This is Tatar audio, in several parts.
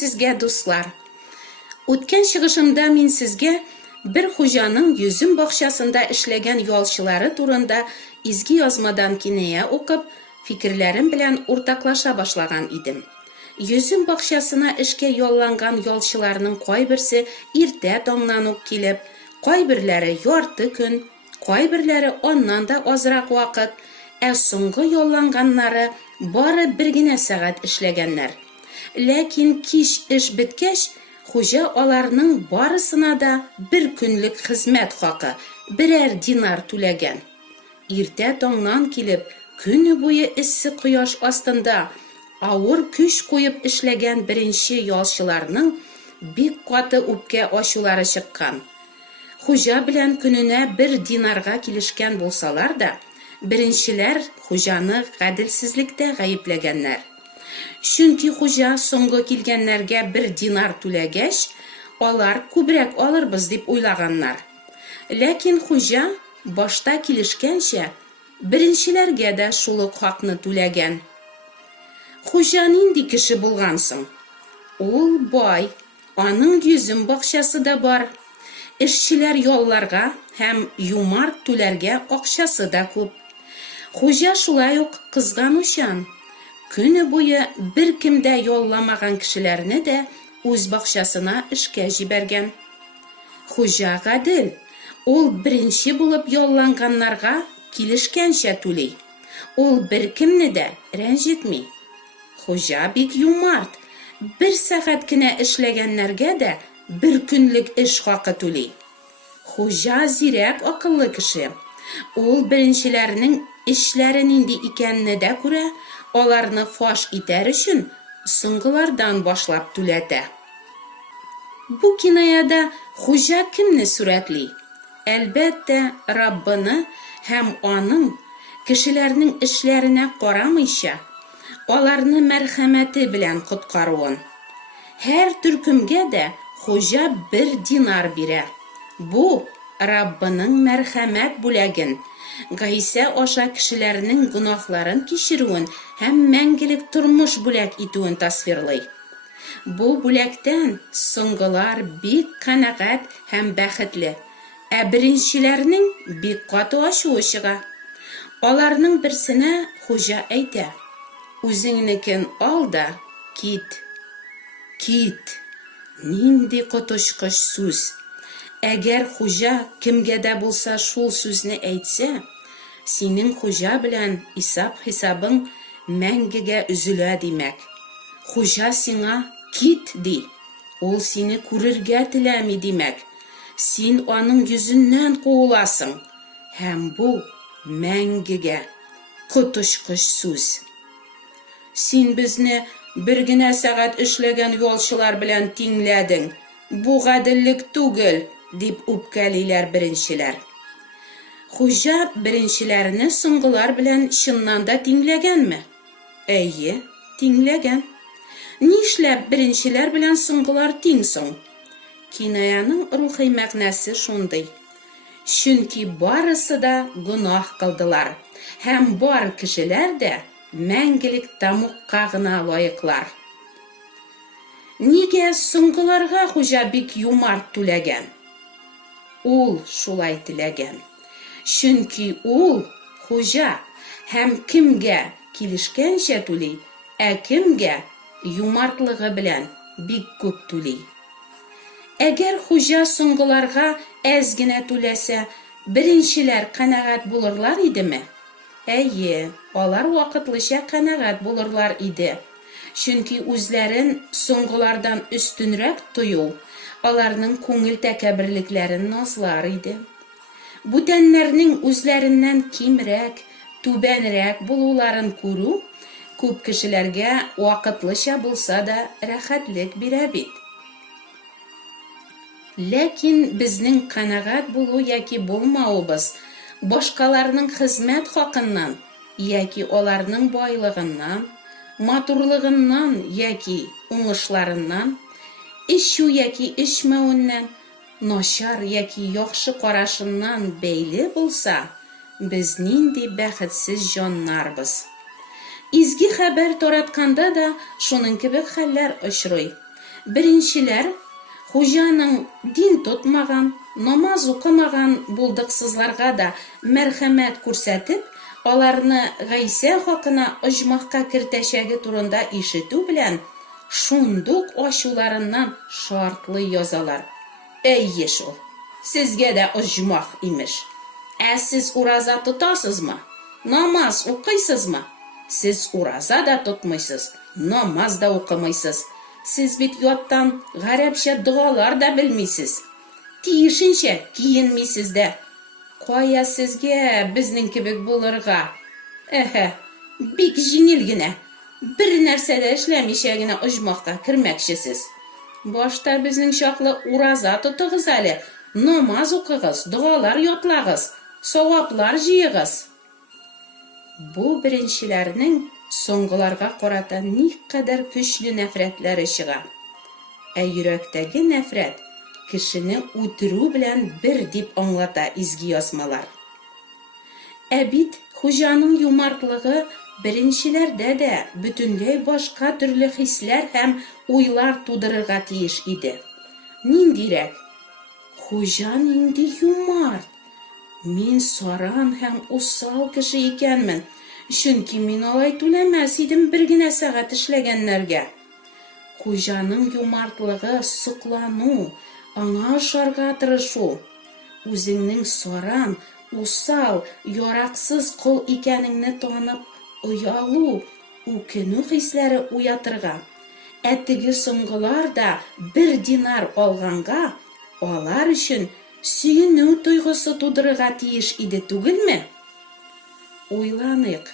сезгә, дуслар. Үткән чыгышымда мин сезгә бер хуҗаның йөзем бакчасында эшләгән ялчылары турында изге язмадан киная укып, фикерләрем белән уртаклаша башлаган идем. Йөзем бакчасына эшкә ялланган ялчыларның кайберсе иртә таңнан ук килеп, кайберләре ярты көн, кайберләре аннан да азрак вакыт, соңгы ялланганнары бары бер генә сәгать эшләгәннәр. Ләкин кич эш беткәч, хуҗа аларның барысына да бер көнлек хезмәт хакы, берәр динар түләгән. Иртә таңнан килеп, көне буе эссе кояш астында авыр көч куеп эшләгән беренче ялчыларның бик каты үпкә ачулары чыккан. Хуҗа белән көненә бер динарга килешкән булсалар да, беренчеләр хуҗаны гаделсезлектә гаепләгәннәр. Чөнки хуҗа соңгы килгәннәргә бер динар түләгәч, алар күбрәк алырбыз дип уйлаганнар. Ләкин хуҗа башта килешкәнчә беренчеләргә дә шул ук хакны түләгән. Хуҗа нинди кеше булган соң? Ул бай, аның йөзем бакчасы да бар. Эшчеләр ялларга һәм юмарт түләргә акчасы да күп. Хуҗа шулай ук кызганучан. Көне буе бер кемдә ялламаган кешеләрне дә үз бакчасына эшкә җибәргән. Хуҗа гадел, ул беренче булып ялланганнарга килешкәнчә түли. Ул бер кемне дә рәнҗетми. Хуҗа бик юмарт, бер сәгать кенә эшләгәннәргә дә бер көнлек эш хакы түли. Хуҗа зирәк акыллы кеше. Ул беренчеләрнең эшләре нинди икәнне дә күрә, аларны фаш итәр өчен соңгылардан башлап түләтә. Бу кинаяда хуҗа кемне сүрәтли? Әлбәттә, Раббыны һәм аның кешеләрнең эшләренә карамыйча, аларны мәрхәмәте белән коткаруын. Һәр төркемгә дә хуҗа бер динар бирә. Бу Раббының мәрхәмәт бүләген, Гайса аша кешеләрнең гынахларын кичерүен һәм мәңгелек тормыш бүләк итүен тасвирлый. Бу бүләктән соңгылар бик канәгать һәм бәхетле, беренчеләрнең бик каты ачуы чыга. Аларның берсенә хуҗа әйтә: "Үзеңнекен ал да кит." Кит. Нинди коточкыч сүз. Әгәр хуҗа кемгә дә булса шул сүзне әйтсә, синең хуҗа белән исап-хисабың мәңгегә üzülә димәк. Хуҗа сиңа кит ди. Ул сине күрергә теләми димәк. Син аның йөзеннән куыласың. Һәм бу мәңгегә коточкыч сүз. Син безне бер генә сәгать эшләгән ялчылар белән тиңләдең. Бу гаделлек түгел, дип үпкәлиләр беренчеләр. Хуҗа беренчеләрне соңгылар белән чыннан да тиңләгәнме? Әйе, тиңләгән. Нишләп беренчеләр белән соңгылар тиң соң? Кинаяның рухи мәгънәсе шундый. Чөнки барысы да гөнаһ кылдылар, һәм бар кешеләр дә мәңгелек тамукка гына лаеклар. Нигә соңгыларга хуҗа бик юмарт түләгән? Ул шулай теләгән. Чөнки ул хуҗа һәм кемгә килешкәнчә түли, кемгә юмартлыгы белән бик күп түли. Әгәр хуҗа соңгыларга әз генә түләсә, беренчеләр канәгать булырлар идеме? Әйе, алар вакытлыча канәгать булырлар иде. Чөнки үзләрен соңгылардан өстенрәк тою, аларның күңел тәкәбберлекләрен назлар иде. Бүтәннәрнең үзләреннән кимрәк, түбәнрәк булуларын күрү күп кешеләргә вакытлыча булса да рәхәтлек бирә бит. Ләкин безнең канәгать булу яки булмавыбыз башкаларның хезмәт хакыннан яки аларның байлыгыннан, матурлыгыннан яки уңышларыннан, эшу яки эшмәүеннән, начар яки яхшы карашыннан бәйле булса, без нинди бәхетсез җаннарбыз. Изге хәбәр таратканда да шуның кебек хәлләр очрый. Birinçiler, Хуҗаның дин тотмаган, намаз укымаган булдыксызларга да мәрхәмәт күрсәтеп, аларны Гайса хакына оҗмахка кертәчәге турында ишетү белән, шундук ачуларыннан шартлый язалар. Әйе шул, сезгә дә оҗмах имеш. Ә сез ураза тотасызмы? Намаз укыйсызмы? Сез ураза да тотмыйсыз, намаз да укымыйсыз. Сез бит яттан гарәпчә дуалар да белмисез. Тиешенчә киенмисез дә. Кая сезгә безнең кебек булырга? Бик җиңел генә. Бер нәрсә дә эшләмичә генә оҗмахка кермәкчесез. Башта безнең чаклы ураза тотыгыз әле, намаз укыгыз, дуалар ятлагыз, саваплар җыегыз. Бу беренчеләрнең соңгыларга карата никадәр көчле нәфрәтләре чыга. Ә йөрәктәге нәфрәт кешене үтерү белән бер дип аңлата изге язмалар. Ә бит Хуҗаның юмартлыгы беренчеләрдә дә бөтенләй башка төрле хисләр һәм уйлар тудырырга тиеш иде. Ниндирәк? Хуҗа нинди юмарт. Мин саран һәм усал кеше икәнмен. Чөнки мин алай түләмәс идем бер генә сәгать эшләгәннәргә. Хуҗаның юмартлыгы соклану, аңа ашарга тырышу. Үзеңнең саран, усал, яраксыз кол икәнеңне танып, оялу, үкенү хисләре уятырга. Ә теге соңгылар да 1 динар алганга, алар өчен сөенү тойгысы тудырырга тиеш иде түгелме? Уйланыйк.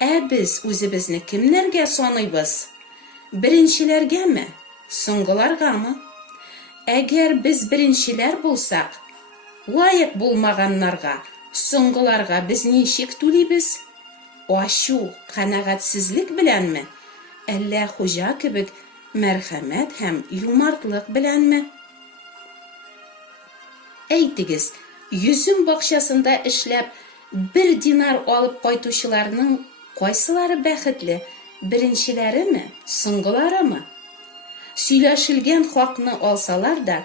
Ә без үзебезне кемнәргә саныйбыз? Беренчеләргәме? Соңгыларгамы? Әгәр без беренчеләр булсак, лаек булмаганнарга, соңгыларга без ничек түлибез? Ачу, канәгатьсезлек беләнме? Әллә Хуҗа кебек мәрхәмәт һәм юмартлык беләнме? Әйтегез, йөзем бакчасында эшләп 1 динар алып кайтучыларның кайсылары бәхетле? Беренчеләреме, соңгыларымы? Сөйләшелгән хакны алсалар да,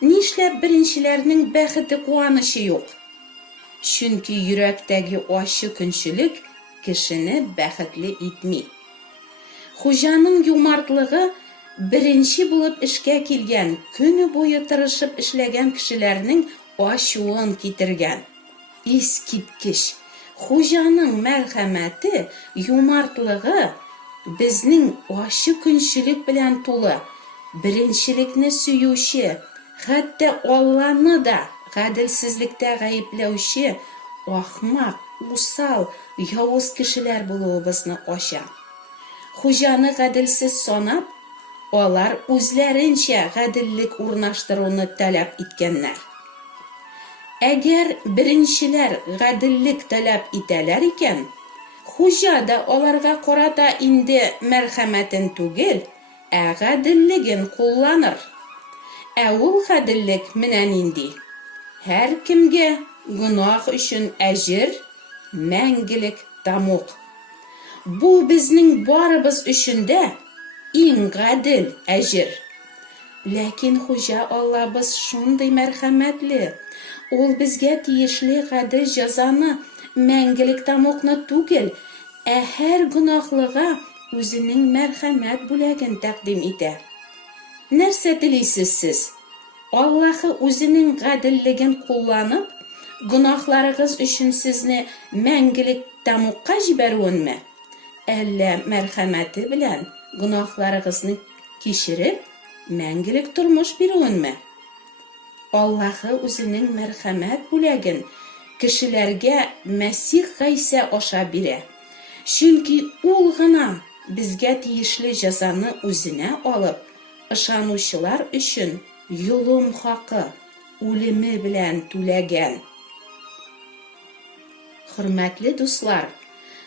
нишләп беренчеләрнең бәхете куанышы юк? Чөнки йөрәктәге ачы көнчелек кешене бәхетле итми. Хуҗаның юмартлыгы беренче булып эшкә килгән, көне буе тырышып эшләгән кешеләрнең ачуын китергән. Искиткеч, Хуҗаның мәрхәмәте, юмартлыгы безнең ачы көнчелек белән тулы, беренчелекне сөюче, хәтта Алланы да гаделсезлектә гаепләүче, ахмак, усал, явыз кешеләр булуыбызны ача. Хуҗаны гаделсез санап, алар үзләренчә гаделлек урнаштыруны таләп иткәннәр. Әгәр беренчеләр гаделлек таләп итәләр икән, Хуҗа да аларга карата инде мәрхәмәтен түгел, ә гаделлеген кулланыр. Ә ул гаделлек менә нинди? Һәр кемгә гөнаһ өчен әҗер, мәңгелек тамук. Бу безнең барыбыз өчен дә иң гадел әҗер. Ләкин Хуҗа Аллабыз шундый мәрхәмәтле. Ул безгә тиешле гадел җәзаны, мәңгелек тамукны түгел, ә һәр гөнаһлыга үзенең мәрхәмәт бүләген тәкъдим итә. Нәрсә телисез сез? Аллаһы үзенең гаделлеген кулланып, гөнаһларыгыз өчен сезне мәңгелек тамукка җибәрүенме? Әллә мәрхәмәте белән гөнаһларыгызны кичереп, мәңгелек тормыш бирүенме? Аллаһы үзенең мәрхәмәт бүләген кешеләргә Мәсих Гайса аша бирә. Чөнки ул гына безгә тиешле җәзаны үзенә алып, ышанучылар өчен юлым хакы, үлеме белән түләгән. Хөрмәтле дуслар,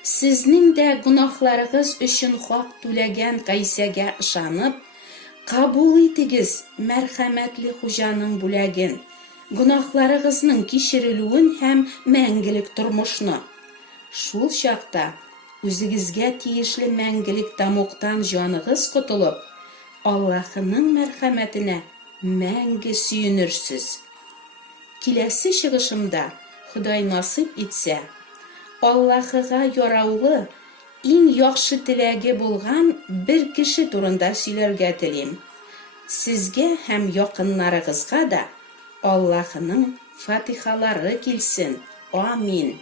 сезнең дә гөнаһларыгыз өчен хак түләгән Гайсәгә ышанып, кабул итегез мәрхәмәтле Хуҗаның бүләген, гөнаһларыгызның кичерелүен һәм мәңгелек тормышны. Шул чакта үзегезгә тиешле мәңгелек тамуктан җаныгыз котылып, Аллаһының мәрхәмәтенә мәңге сөенерсез. Киләсе чыгышымда, Ходай насыйп итсә, Аллаһыга яраулы, иң яхшы теләге булган бер кеше турында сөйләргә телим. Сезгә һәм якыннарыгызга да Аллаһының фатихалары килсен. Амин.